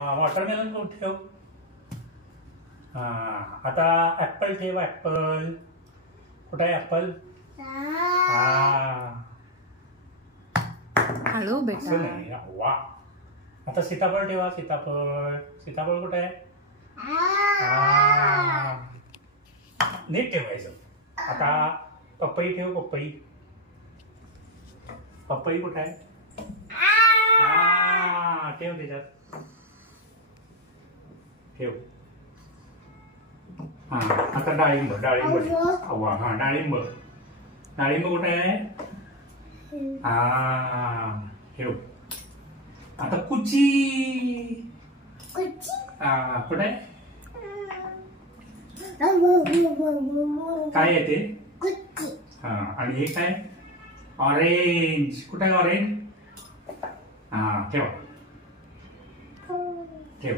Watermelon कोण ठेव. आता ऍपल ठेव. ऍपल कुठे आहे ऍपल. हळू बेटा. वा. आता सीताफळ ठेवा. सीताफळ सीताफळ कुठे आहे. नीट ठेवायचं. आता पपई ठेव. पपई पपई कुठे आहे. ठेव त्याच्यात ठेव. आता डाळिंब. डाळिंब डाळिंब डाळिंब कुठे आहे. ठेव. आता कुची कुठे आहे. काय आहे ते. आणि हे काय. ऑरेंज कुठे आहे. ऑरेंज ठेव ठेव.